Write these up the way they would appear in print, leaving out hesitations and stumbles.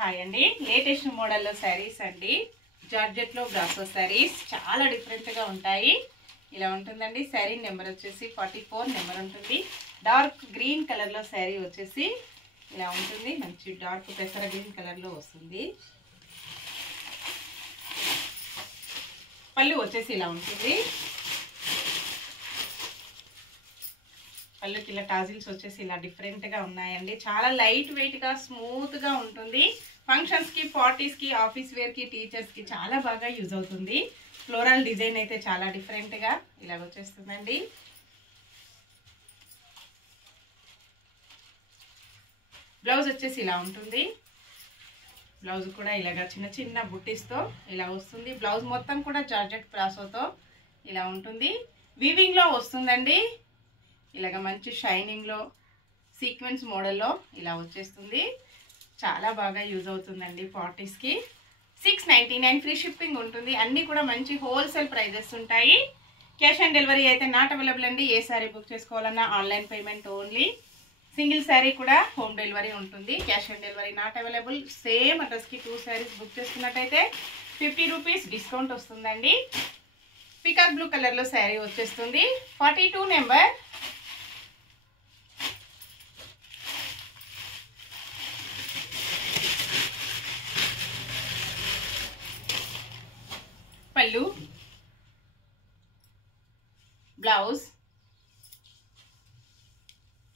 Hi అండి, latest మోడల్లో శారీస్ అండి. జార్జెట్లో బ్రాసో శారీస్ చాలా డిఫరెంట్గా ఉంటాయి. ఇలా ఉంటుందండి. శారీ నెంబర్ వచ్చేసి 44 నెంబర్ ఉంటుంది. డార్క్ గ్రీన్ కలర్లో శారీ వచ్చేసి ఇలా ఉంటుంది. మంచి డార్క్ పెసర గ్రీన్ కలర్లో వస్తుంది. పళ్ళు వచ్చేసి ఇలా ఉంటుంది. పళ్ళుకి ఇలా టాజిల్స్ వచ్చేసి ఇలా డిఫరెంట్గా ఉన్నాయండి. చాలా లైట్ వెయిట్గా స్మూత్గా ఉంటుంది. ఫంక్షన్స్కి, పార్టీస్కి, ఆఫీస్ వేర్కి, టీచర్స్కి చాలా బాగా యూజ్ అవుతుంది. ఫ్లోరల్ డిజైన్ అయితే చాలా డిఫరెంట్గా ఇలా వచ్చేస్తుందండి. బ్లౌజ్ వచ్చేసి ఇలా ఉంటుంది. బ్లౌజ్ కూడా ఇలాగా చిన్న చిన్న బుట్టీస్తో ఇలా వస్తుంది. బ్లౌజ్ మొత్తం కూడా జార్జెట్ బ్రాసోతో ఇలా ఉంటుంది. వీవింగ్లో వస్తుందండి. ఇలాగ మంచి షైనింగ్లో సీక్వెన్స్ మోడల్లో ఇలా వచ్చేస్తుంది. చాలా బాగా యూజ్ అవుతుందండి పార్టీస్కి. 699 ఫ్రీ షిప్పింగ్ ఉంటుంది. అన్నీ కూడా మంచి హోల్సేల్ ప్రైజెస్ ఉంటాయి. క్యాష్ ఆన్ డెలివరీ అయితే నాట్ అవైలబుల్ అండి. ఏ శారీ బుక్ చేసుకోవాలన్నా online payment only. Single sari కూడా హోమ్ డెలివరీ ఉంటుంది. Cash on delivery not available. Same అడ్రస్కి 2 శారీస్ బుక్ చేసుకున్నట్టయితే 50 రూపీస్ డిస్కౌంట్ వస్తుందండి. పికాక్ బ్లూ కలర్లో శారీ వచ్చేస్తుంది. 42 నెంబర్. పళ్ళు, blouse,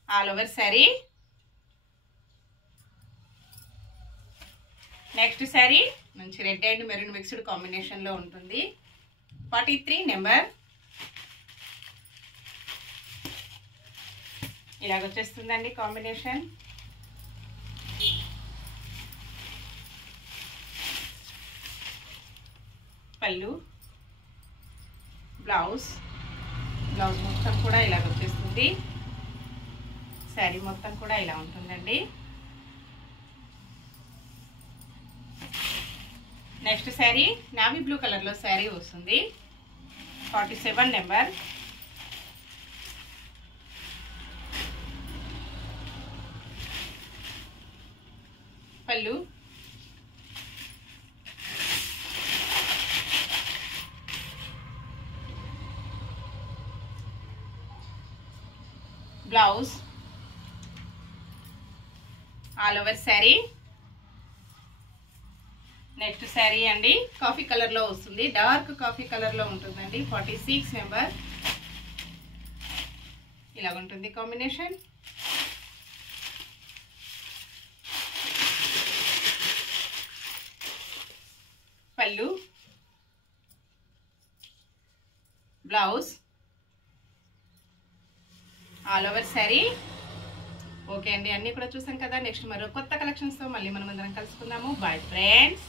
all over sari. Next sari మంచి రెడ్ అండ్ మెరూన్ మిక్స్డ్ కాంబినేషన్లో ఉంటుంది. 43 నెంబర్. ఇలాగొచ్చేస్తుందండి కాంబినేషన్. పళ్ళు, బ్లౌజ్ మొత్తం కూడా ఇలాగ వచ్చేస్తుంది. శారీ మొత్తం కూడా ఇలా ఉంటుందండి. నెక్స్ట్ శారీ నావీ బ్లూ కలర్లో శారీ వస్తుంది. 47 నెంబర్. పళ్ళు, blouse, all over sari. Next sari అండి కాఫీ కలర్లో వస్తుంది. డార్క్ కాఫీ కలర్లో ఉంటుందండి. 46 నెంబర్. ఇలా ఉంటుంది కాంబినేషన్. పళ్ళు, blouse, all over sari. Okay అండి, అన్నీ కూడా చూసాం కదా. నెక్స్ట్ మరో కొత్త కలెక్షన్స్తో మళ్ళీ మనం అందరం కలుసుకుందాము. Bye friends.